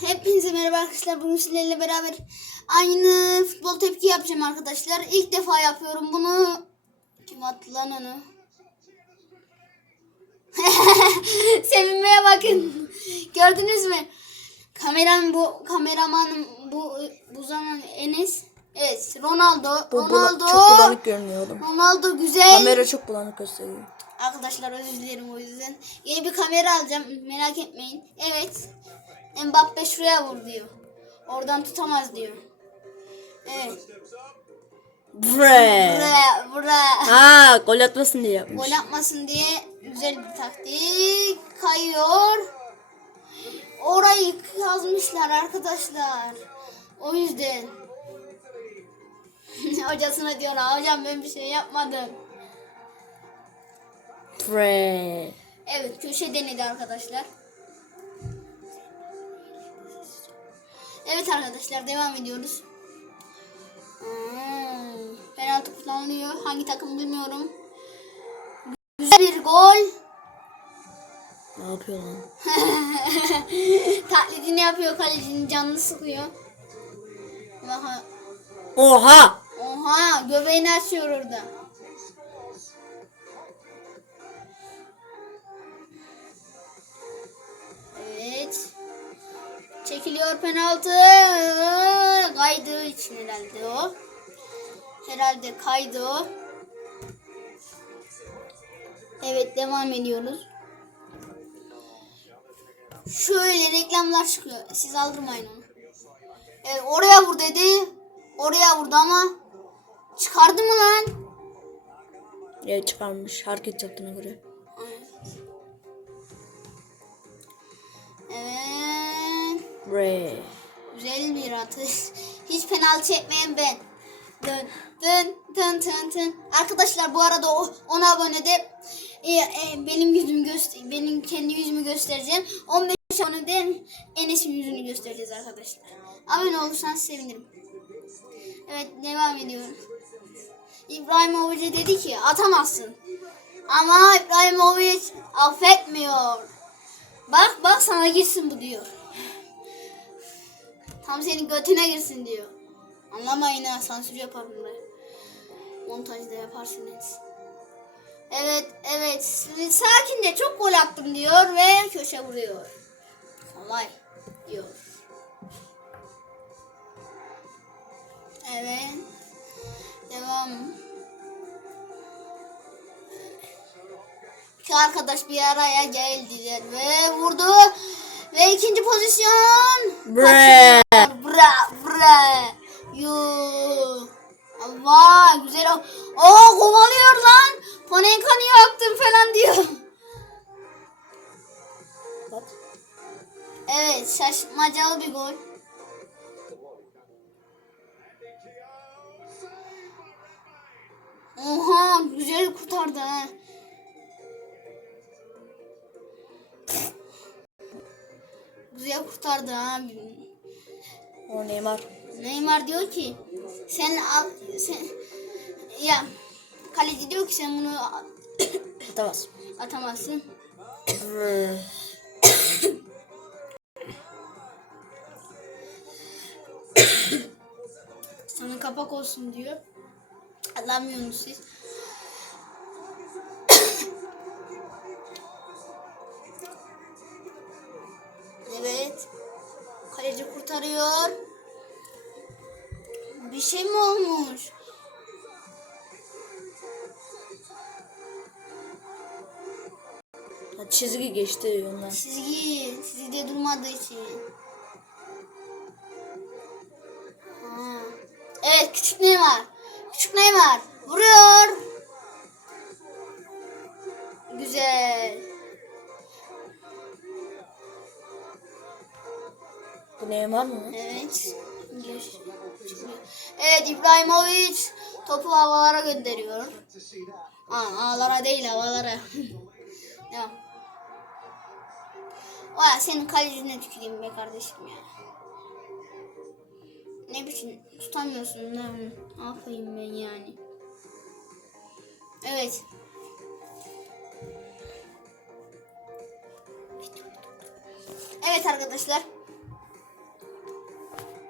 Hepinize merhaba arkadaşlar. Bugün sizlerle beraber aynı futbol tepki yapacağım arkadaşlar. İlk defa yapıyorum bunu. Kim attı lan onu? Sevinmeye bakın. Gördünüz mü? Kameram bu kameramanım bu bu zaman Enes. Evet, Ronaldo. Bu bula- Ronaldo. çok bulanık görünüyor oğlum. Ronaldo güzel. Kamera çok bulanık gösteriyor. Arkadaşlar özür dilerim o yüzden. Yeni bir kamera alacağım merak etmeyin. Evet. Mbappe şuraya vur diyor. Oradan tutamaz diyor. Evet. Bre. Buraya. Ha gol atmasın diye yapmış. Gol yapmasın diye güzel bir taktik. Kayıyor. Orayı kazmışlar arkadaşlar. O yüzden. Hocasına diyor hocam ben bir şey yapmadım. Bre. Evet köşe denedi arkadaşlar. Evet arkadaşlar devam ediyoruz. Hmm, penaltı kullanılıyor. Hangi takım bilmiyorum. Güzel bir gol. Ne yapıyor lan? Taklidini yapıyor kalecinin canını sıkıyor. Aha, Oha! oha göbeğini açıyor orada. Çekiliyor penaltı. Kaydığı için herhalde o. Herhalde kaydı o. Evet devam ediyoruz. Şöyle reklamlar çıkıyor. Siz aldırmayın onu. Evet, oraya vur dedi. Oraya vurdu ama çıkardı mı lan? Ya çıkarmış hareket yaptığına göre. Bre. Güzel bir. Hiç penaltı çekmeyen ben. Dön dön dön dön dön. Arkadaşlar bu arada o 10 abone de e, e, benim yüzümü göster benim kendi yüzümü göstereceğim. 15 abone de Enes'in yüzünü göstereceğiz arkadaşlar. Abone olursanız sevinirim. Evet devam ediyorum. İbrahimovic dedi ki atamazsın. Ama İbrahimovic affetmiyor. Bak bak sana gitsin bu diyor. Tam senin götüne girsin diyor. Anlamayın ha sansür yaparım buraya. Montajda yaparsınız. Evet evet sakince çok gol attım diyor ve köşe vuruyor. Kolay diyor. Evet. Devam. İki arkadaş bir araya geldiler ve vurdu. Ve ikinci pozisyon. Bre. Bra bra. Yu. Allah güzel. o- Oo kovalıyor lan. Panenka niye attın falan diyor. Evet şaşırtmacalı bir gol. Oha güzel kurtardı ha. Güzel kurtardı ha. O Neymar. Neymar diyor ki sen al sen ya kaleci diyor ki sen bunu Atamaz. atamazsın. Sana kapak olsun diyor. Alamıyorsunuz siz. Kaleci kurtarıyor. Bir şey mi olmuş? Ha, çizgi geçti ondan. Çizgi. Çizgide durmadığı için. Ha. Evet küçük Neymar. Küçük Neymar. Vuruyor. Güzel. Neymar mı? Evet. Evet İbrahimovic topu havalara gönderiyor. Aa, havalara değil havalara. Devam. Vay senin kalecine tüküreyim be kardeşim ya. Ne biçim tutamıyorsun lan. Ne yapayım ben yani. Evet. Evet arkadaşlar.